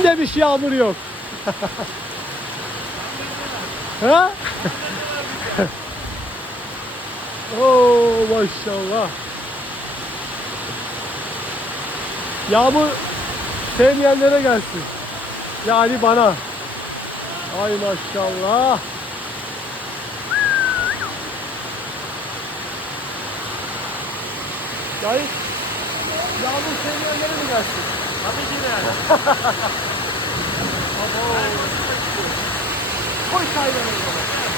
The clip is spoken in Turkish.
Kim demiş yağmur yok? Ha? Oo maşallah. Yağmur sevmeyenlere gelsin. Yani bana. Ay maşallah. Yani yağmur sevmeyenlere mi gelsin? Tabii ki de. Koy çayları o zaman.